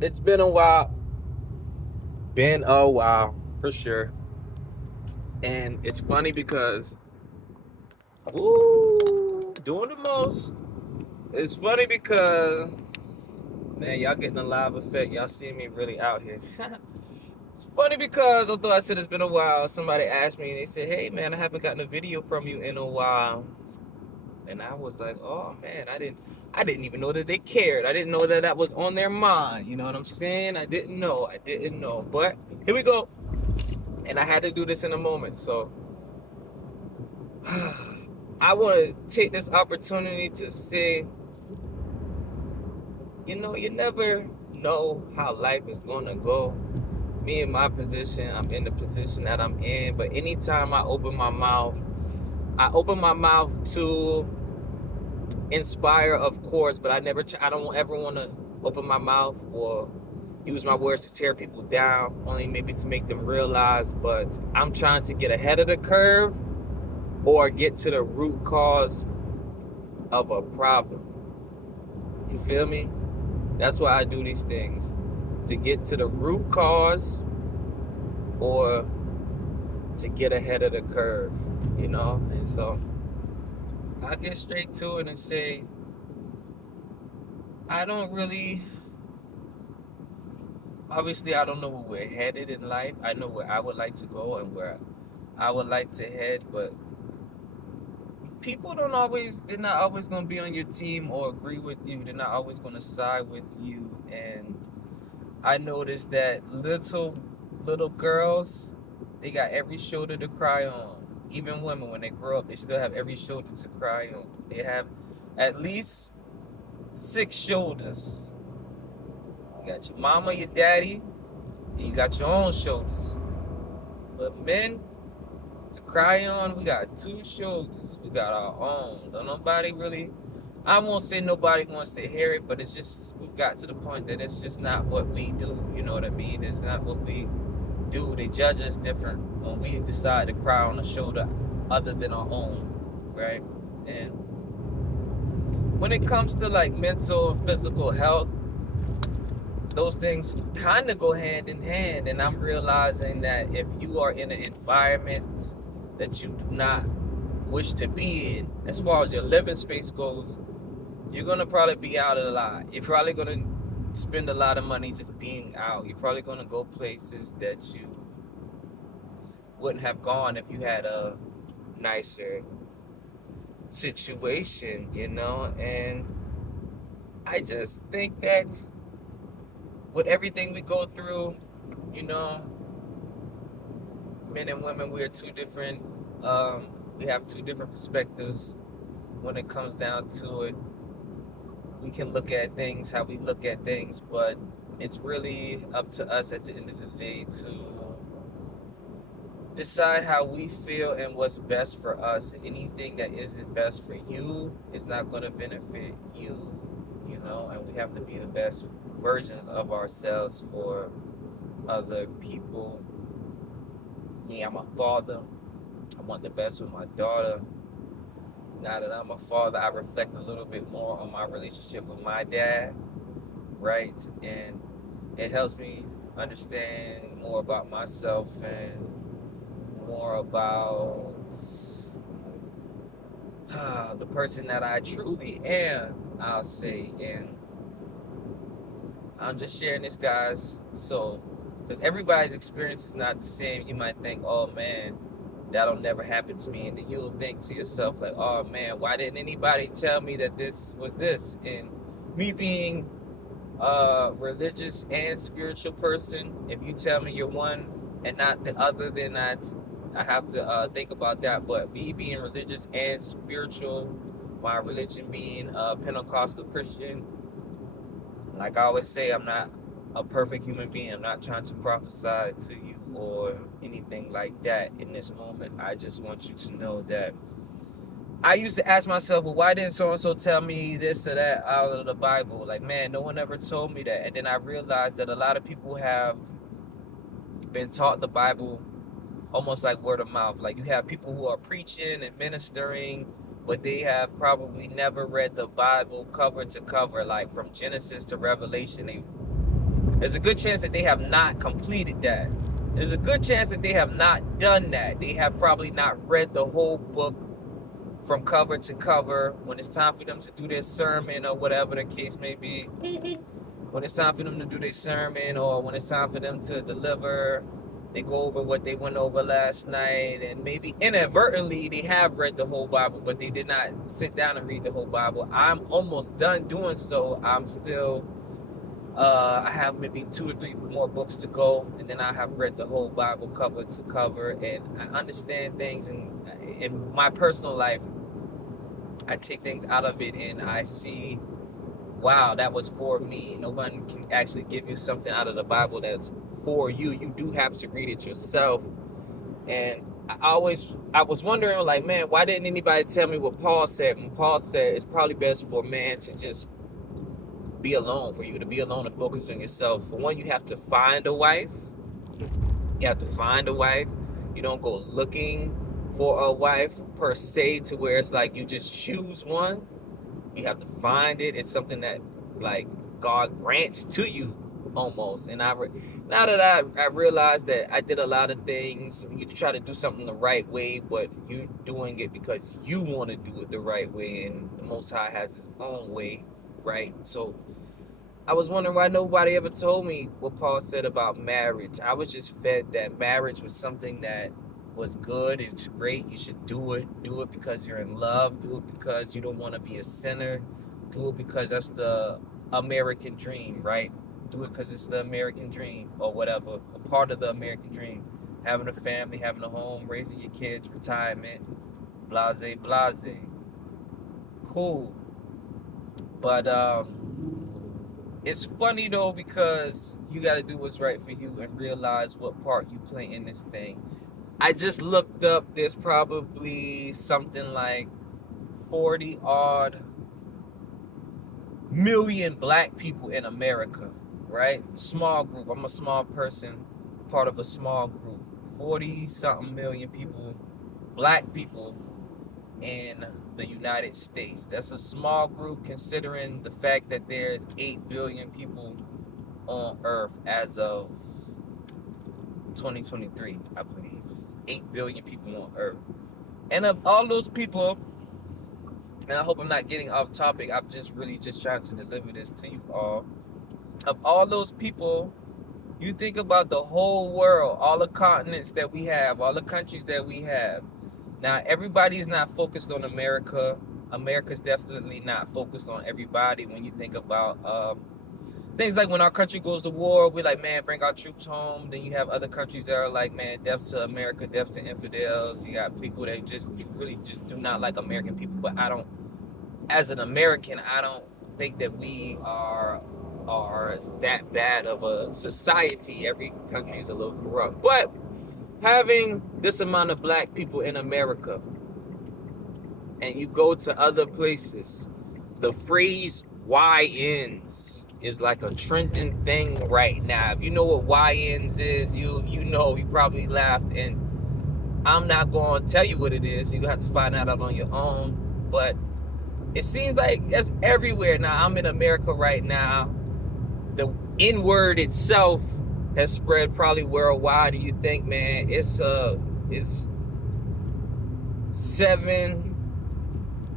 It's been a while. Been a while for sure. And it's funny because doing the most. It's funny because man, y'all getting a live effect. Y'all seeing me really out here. It's funny because although I said it's been a while, somebody asked me and they said, "Hey man, I haven't gotten a video from you in a while." And I was like, "Oh man, I didn't even know that they cared. I didn't know that that was on their mind. You know what I'm saying? I didn't know. But here we go. And I had to do this in a moment. So I want to take this opportunity to say, you never know how life is going to go. Me in my position, I'm in the position that I'm in. But anytime I open my mouth to inspire, of course, but I don't ever want to open my mouth or use my words to tear people down, only maybe to make them realize. But I'm trying to get ahead of the curve or get to the root cause of a problem. You feel me? That's why I do these things, to get to the root cause or to get ahead of the curve. And so I get straight to it and say, I don't really, obviously, I don't know where we're headed in life. I know where I would like to go and where I would like to head, but people they're not always going to be on your team or agree with you. They're not always going to side with you. And I noticed that little girls, they got every shoulder to cry on. Even women, when they grow up, they still have every shoulder to cry on. They have at least six shoulders. You got your mama, your daddy, and you got your own shoulders. But men, to cry on, we got two shoulders. We got our own. Don't nobody really, I won't say nobody wants to hear it, but it's just, we've got to the point that it's just not what we do. You know what I mean? It's not what we do. They judge us different when we decide to cry on a shoulder other than our own, right? And when it comes to like mental and physical health, those things kind of go hand in hand. And I'm realizing that if you are in an environment that you do not wish to be in, as far as your living space goes, you're going to probably be out a lot. You're probably going to spend a lot of money just being out. You're probably going to go places that you wouldn't have gone if you had a nicer situation. And I just think that with everything we go through, you know, men and women, we're two different, we have two different perspectives when it comes down to it. We can look at things how we look at things, but it's really up to us at the end of the day to decide how we feel and what's best for us. Anything that isn't best for you is not going to benefit you, and we have to be the best versions of ourselves for other people. Me, I'm a father. I want the best for my daughter. Now that I'm a father, I reflect a little bit more on my relationship with my dad, right? And it helps me understand more about myself and more about the person that I truly am, I'll say. And I'm just sharing this, guys. So, because everybody's experience is not the same, you might think, oh man, that'll never happen to me. And then you'll think to yourself, like, oh man, why didn't anybody tell me that this was this? And me being a religious and spiritual person, if you tell me you're one and not the other, then I have to think about that. But me being religious and spiritual, my religion being a Pentecostal Christian, like I always say, I'm not a perfect human being. I'm not trying to prophesy to you or anything like that in this moment. I just want you to know that I used to ask myself, well, why didn't so and so tell me this or that out of the Bible? Like, man, no one ever told me that. And then I realized that a lot of people have been taught the Bible almost like word of mouth. Like, you have people who are preaching and ministering, but they have probably never read the Bible cover to cover, like from Genesis to Revelation. They There's a good chance that they have not completed that. There's a good chance that they have not done that. They have probably not read the whole book from cover to cover. When it's time for them to do their sermon or whatever the case may be, when it's time for them to do their sermon or when it's time for them to deliver, they go over what they went over last night, and maybe inadvertently they have read the whole Bible, but they did not sit down and read the whole Bible. I'm almost done doing so. I'm still I have maybe 2 or 3 more books to go, and then I have read the whole Bible cover to cover, and I understand things. And in my personal life, I take things out of it, and I see, wow, that was for me. No one can actually give you something out of the Bible that's for you. You do have to read it yourself. And I was wondering, like, man, why didn't anybody tell me what Paul said? When Paul said it's probably best for a man to just be alone, for you to be alone and focus on yourself. For one, you have to find a wife. You have to find a wife. You don't go looking for a wife per se to where it's like you just choose one. You have to find it. It's something that like God grants to you almost. And now that I realized that I did a lot of things, you try to do something the right way, but you're doing it because you want to do it the right way, and the Most High has His own way, right? So I was wondering why nobody ever told me what Paul said about marriage. I was just fed that marriage was something that was good, it's great, you should do it. Do it because you're in love. Do it because you don't want to be a sinner. Do it because that's the American dream, right? Do it because it's the American dream or whatever, a part of the American dream. Having a family, having a home, raising your kids, retirement, blase, blase. Cool. But it's funny though, because you got to do what's right for you and realize what part you play in this thing. I just looked up, there's probably something like 40 odd million black people in America, right? Small group. I'm a small person, part of a small group. 40 something million people, black people in the United States. That's a small group considering the fact that there's 8 billion people on Earth as of 2023, I believe. 8 billion people on Earth. And of all those people, and I hope I'm not getting off topic, I'm just really just trying to deliver this to you all. Of all those people, you think about the whole world, all the continents that we have, all the countries that we have. Now, everybody's not focused on America. America's definitely not focused on everybody. When you think about things like when our country goes to war, we're like, man, bring our troops home. Then you have other countries that are like, man, death to America, death to infidels. You got people that just really just do not like American people. But I don't, as an American, I don't think that we are that bad of a society. Every country is a little corrupt. But having this amount of black people in America, and you go to other places, the phrase YNs is like a trending thing right now. If you know what YNs is, you know, you probably laughed, and I'm not going to tell you what it is. You have to find out on your own. But it seems like it's everywhere now. I'm in America right now. The N-word itself has spread probably worldwide. Do you think, man, it's 7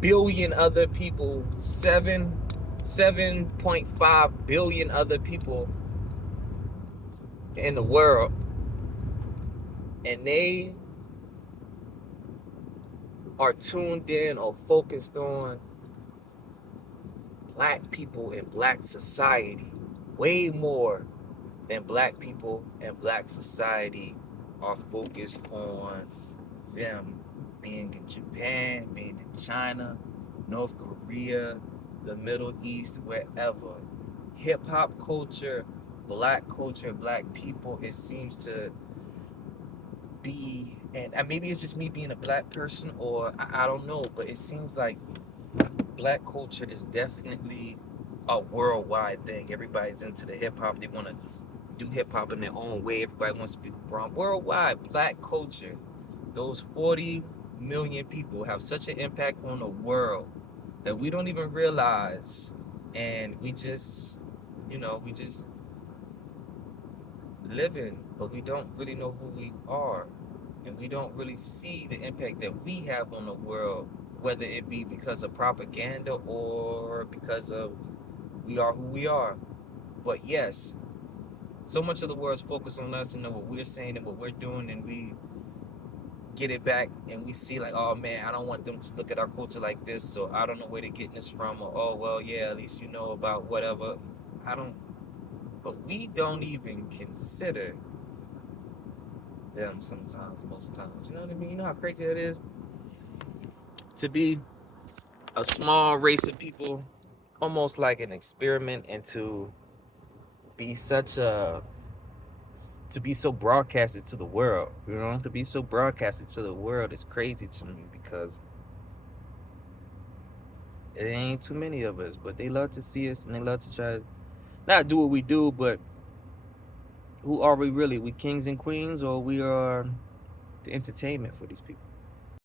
billion other people, 7.5 billion other people in the world, and they are tuned in or focused on black people in black society way more than black people and black society are focused on them being in Japan, being in China, North Korea, the Middle East, wherever. Hip-hop culture, black people, it seems to be, and maybe it's just me being a black person, or I don't know, but it seems like black culture is definitely a worldwide thing. Everybody's into the hip-hop. They want to do hip-hop in their own way. Everybody wants to be worldwide. Black culture, those 40 million people have such an impact on the world that we don't even realize. And we just, living, but we don't really know who we are. And we don't really see the impact that we have on the world, whether it be because of propaganda or because of we are who we are. But yes, so much of the world's focused on us and know what we're saying and what we're doing, and we get it back and we see like, oh man, I don't want them to look at our culture like this, so I don't know where they're getting this from, or oh well, yeah, at least you know about whatever. I don't, but we don't even consider them sometimes, most times. You know what I mean? You know how crazy that is to be a small race of people, almost like an experiment, and be such a to be so broadcasted to the world. You know, to be so broadcasted to the world is crazy to me because it ain't too many of us, but they love to see us and they love to try to not do what we do, but who are we really? We kings and queens, or we are the entertainment for these people?